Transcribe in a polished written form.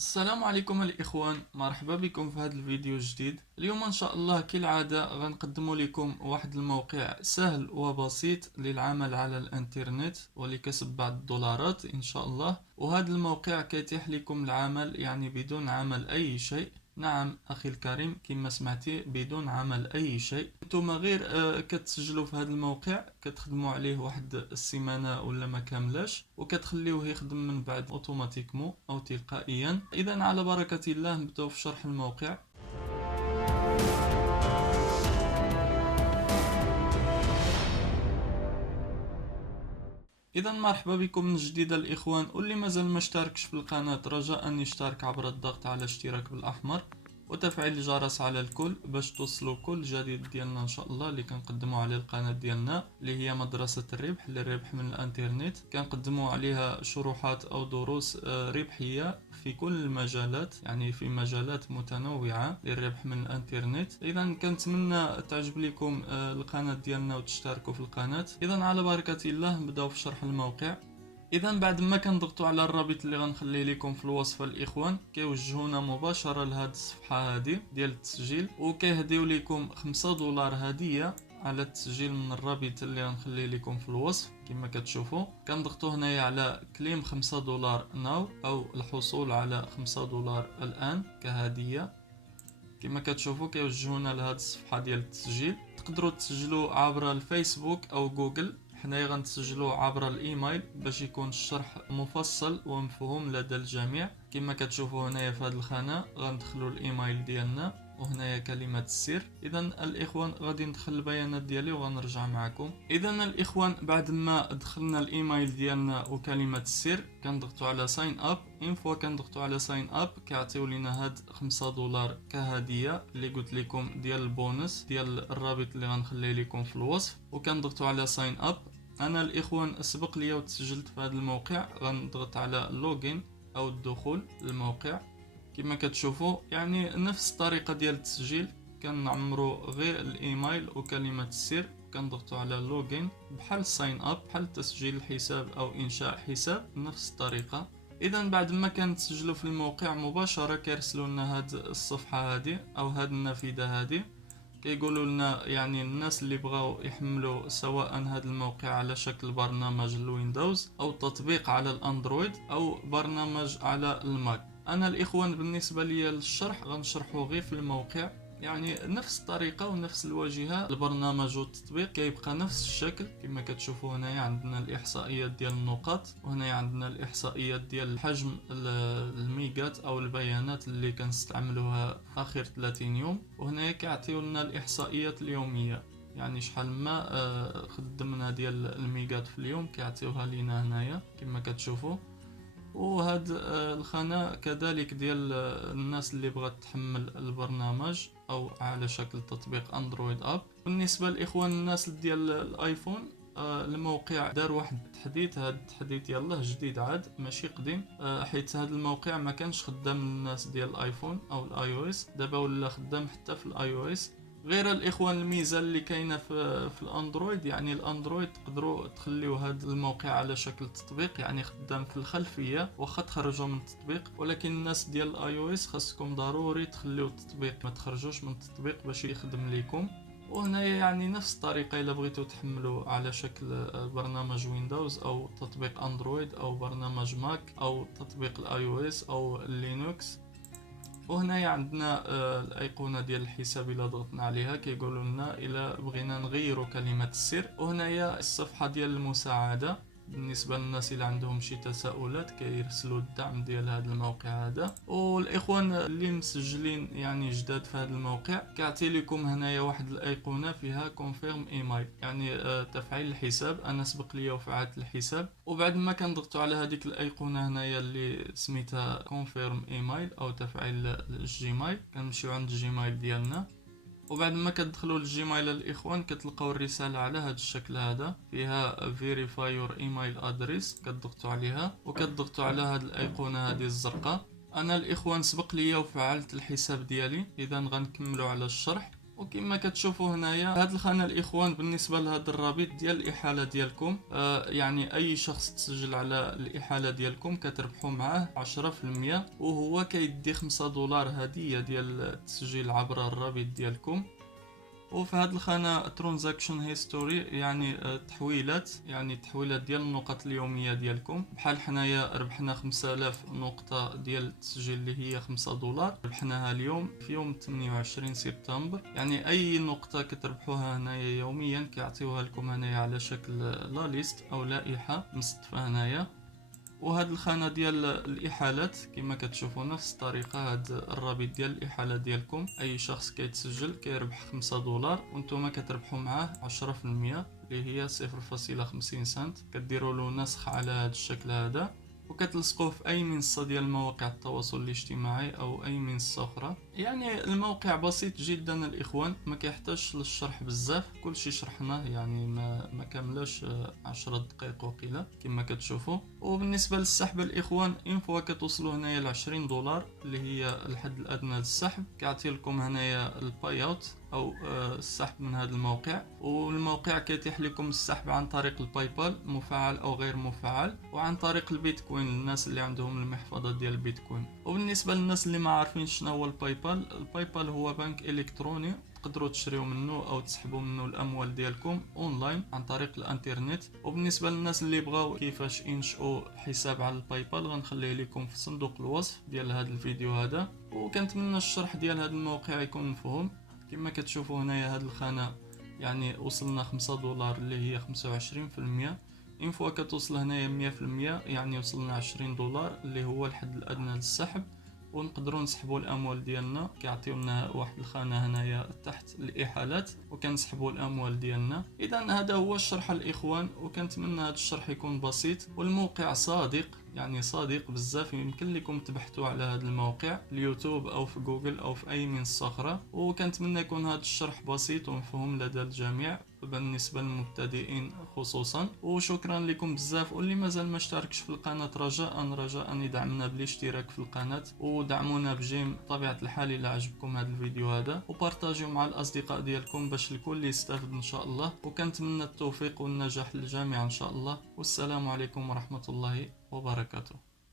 السلام عليكم الإخوان، مرحبا بكم في هذا الفيديو الجديد. اليوم إن شاء الله كالعادة غنقدم لكم واحد الموقع سهل وبسيط للعمل على الانترنت ولكسب بعض الدولارات إن شاء الله. وهذا الموقع كيتيح لكم العمل يعني بدون عمل أي شيء. نعم أخي الكريم، كما سمعتي بدون عمل أي شيء. انتم غير كتسجلوا في هذا الموقع، كتخدموا عليه واحد السيمانة ولا ما كاملاش، وكتخليوه يخدم من بعد اوتوماتيكمون او تلقائيا. اذا على بركة الله نبداو في شرح الموقع. اذا مرحبا بكم من جديد الاخوان، واللي مازال ما اشتركش في القناة رجاء ان يشترك عبر الضغط على اشتراك بالاحمر وتفعيل الجرس على الكل باش توصلوا كل جديد ديالنا ان شاء الله اللي كنقدموا على القناه ديالنا اللي هي مدرسه الربح للربح من الانترنت. كنقدموا عليها شروحات او دروس ربحيه في كل المجالات، يعني في مجالات متنوعه للربح من الانترنت. اذا كنتمنى تعجب لكم القناه ديالنا وتشتركوا في القناه. اذا على بركه الله نبداو في شرح الموقع. اذا بعد ما كنضغطوا على الرابط اللي غنخليه لكم في الوصف الاخوان، كيوجهونا مباشره لهاد الصفحه هذه ديال التسجيل، وكيهديو لكم 5 دولار هديه على التسجيل من الرابط اللي غنخليه لكم في الوصف. كما كتشوفوا كنضغطوا هنايا على كليم 5 دولار ناو او الحصول على 5 دولار الان كهديه. كما كتشوفوا كيوجهونا لهاد الصفحه ديال التسجيل. تقدروا تسجلوا عبر الفيسبوك او جوجل. حنايا غنتسجلوا عبر الايميل باش يكون الشرح مفصل ومفهوم لدى الجميع. كما كتشوفوا هنايا في هذه الخانه غندخلوا الايميل ديالنا وهنايا كلمة السر. اذا الاخوان غادي ندخل البيانات ديالي وغنرجع معكم. اذا الاخوان بعد ما دخلنا الايميل ديالنا وكلمة السر كنضغطوا على ساين اب. فوا كنضغطوا على ساين اب كيعطيو لينا هاد 5 دولار كهدية اللي قلت لكم ديال البونus ديال الرابط اللي غنخليه لكم في الوصف، وكنضغطوا على ساين اب. انا الاخوان سبق لي وتسجلت في هذا الموقع، غنضغط على لوجين او الدخول للموقع. كما كتشوفوا يعني نفس الطريقة ديال التسجيل، كنعمروا غير الايميل وكلمة السر، كنضغطوا على لوجين بحال ساين اب، بحال تسجيل الحساب او انشاء حساب نفس الطريقة. اذا بعد ما كنتسجلوا في الموقع مباشرة كيرسلوا لنا هاد الصفحة هذه او هاد النافذة هذه. كيقولوا لنا يعني الناس اللي بغاو يحملوا سواء هذا الموقع على شكل برنامج الويندوز او تطبيق على الاندرويد او برنامج على الماك. انا الاخوان بالنسبه لي للشرح غنشرحه غير في الموقع، يعني نفس الطريقه ونفس الواجهه. البرنامج والتطبيق كيبقى نفس الشكل. كما كتشوفوا هنايا عندنا الاحصائيات ديال النقاط، وهنا عندنا الاحصائيات ديال حجم الميجات او البيانات اللي كنستعملوها اخر 30 يوم، وهنا كيعطيو لنا الاحصائيات اليوميه، يعني شحال ما خدمنا ديال الميجات في اليوم كيعطيوها لينا هنايا كما كتشوفوا. وهاد الخانة كذلك ديال الناس اللي بغات تحمل البرنامج او على شكل تطبيق اندرويد اب. بالنسبة للاخوان الناس ديال الايفون، الموقع دار واحد التحديث. هذا التحديث يلاه جديد عاد ماشي قديم، حيت هذا الموقع ما كانش خدام للناس ديال الايفون او الاي او اس، دابا ولا خدام حتى في الاي او اس. غير الاخوان الميزه اللي كاينه في الاندرويد، يعني الاندرويد تقدروا تخليو هذا الموقع على شكل تطبيق، يعني خدام في الخلفيه واخا تخرجوا من التطبيق، ولكن الناس ديال الاي او اس خاصكم ضروري تخليو التطبيق، ما تخرجوش من التطبيق باش يخدم لكم. وهنايا يعني نفس الطريقه الا بغيتو تحملوا على شكل برنامج ويندوز او تطبيق اندرويد او برنامج ماك او تطبيق الاي او اس او لينوكس. وهنا عندنا الايقونه ديال الحساب، الا ضغطنا عليها كيقولوا لنا الا بغينا نغيروا كلمه السر. وهنايا الصفحه ديال المساعده بالنسبه للناس اللي عندهم شي تساؤلات كيرسلوا الدعم ديال هذا الموقع هذا. والاخوان اللي مسجلين يعني جداد في هذا الموقع كيعطي لكم هنايا واحد الايقونه فيها كونفيرم ايميل، يعني تفعيل الحساب. انا سبق لي وفعلت الحساب، وبعد ما كنضغطوا على هذيك الايقونه هنايا اللي سميتها كونفيرم ايميل او تفعيل الجيميل، كنمشيو عند الجيميل ديالنا. وبعد ما كتدخلوا للجيميل الاخوان كتلقاو الرساله على هذا الشكل هذا فيها verify your email address، كتضغطوا عليها وكتضغطوا على هذه الايقونه هذه الزرقاء. انا الاخوان سبق لي وفعلت الحساب ديالي، اذا غنكملوا على الشرح. وكما كتشوفوا هنايا هاد الخانه الاخوان بالنسبه لهاد الرابط ديال الاحاله ديالكم، يعني اي شخص تسجل على الاحاله ديالكم كتربحوا معاه 10%، وهو كيدي $5 هديه ديال التسجيل عبر الرابط ديالكم. وفي هذه الخانة ترانزاكشن هيستوري يعني تحويلات، يعني التحويلات ديال النقط اليومية ديالكم. بحال حنايا ربحنا 5000 نقطة ديال التسجيل اللي هي $5 ربحناها اليوم في يوم 28 سبتمبر. يعني اي نقطة كتربحوها هنايا يوميا كيعطيوها لكم هنايا على شكل لا ليست او لائحة مصطفى هنايا. وهاد الخانه ديال الاحالات كما كتشوفوا نفس الطريقه، هاد الرابط ديال الاحاله ديالكم اي شخص كيتسجل كيربح $5 وانتم كتربحوا معاه 10% اللي هي 0.50 سنت. كديروا له نسخ على هاد الشكل هذا وكتلصقوه في اي منصه ديال مواقع التواصل الاجتماعي او اي منصه اخرى. يعني الموقع بسيط جدا الاخوان، ما كيحتاجش للشرح بزاف، كلشي شرحناه يعني ما كاملاش 10 دقائق وقيله كما كتشوفوا. وبالنسبه للسحب الاخوان، ان فوا كتوصلوا هنايا ل $20 اللي هي الحد الادنى للسحب، كيعطي لكم هنايا الباي اوت او السحب من هذا الموقع. والموقع كيتيح لكم السحب عن طريق الباي بال مفعل او غير مفعل، وعن طريق البيتكوين للناس اللي عندهم المحفظه ديال البيتكوين. وبالنسبه للناس اللي ما عارفين شنو هو الباي بال، الباي بال هو بنك الكتروني تقدروا تشريو منه او تسحبوا منه الاموال ديالكم اونلاين عن طريق الانترنت. وبالنسبه للناس اللي بغاو كيفاش ينشئوا حساب على الباي بال غنخليه لكم في صندوق الوصف ديال هذا الفيديو هذا. وكنتمنى الشرح ديال هذا الموقع يكون مفهوم. كما كتشوفوا هنايا هذه الخانه يعني وصلنا $5 اللي هي 25%. ان فوا كتوصل هنايا 100% يعني وصلنا $20 اللي هو الحد الادنى للسحب، ونقدروا نسحبوا الاموال ديالنا. كيعطيونا واحد الخانه هنايا تحت الاحالات وكنسحبوا الاموال ديالنا. اذا هذا هو الشرح الاخوان، وكنتمنى هذا الشرح يكون بسيط. والموقع صادق، يعني صديق بزاف، يمكن لكم تبحثوا على هذا الموقع اليوتيوب او في جوجل او في اي منصه اخرى. وكنتمنى يكون هذا الشرح بسيط ومفهوم لدى الجميع بالنسبه للمبتدئين خصوصا. وشكرا لكم بزاف. واللي مازال ما اشتركش في القناه رجاء يدعمنا بالاشتراك في القناه، ودعمونا بجيم بطبيعه الحال الا عجبكم هذا الفيديو هذا، وبارطاجيو مع الاصدقاء ديالكم باش الكل يستافد ان شاء الله. وكنتمنى التوفيق والنجاح للجميع ان شاء الله. والسلام عليكم ورحمه الله وبركاته.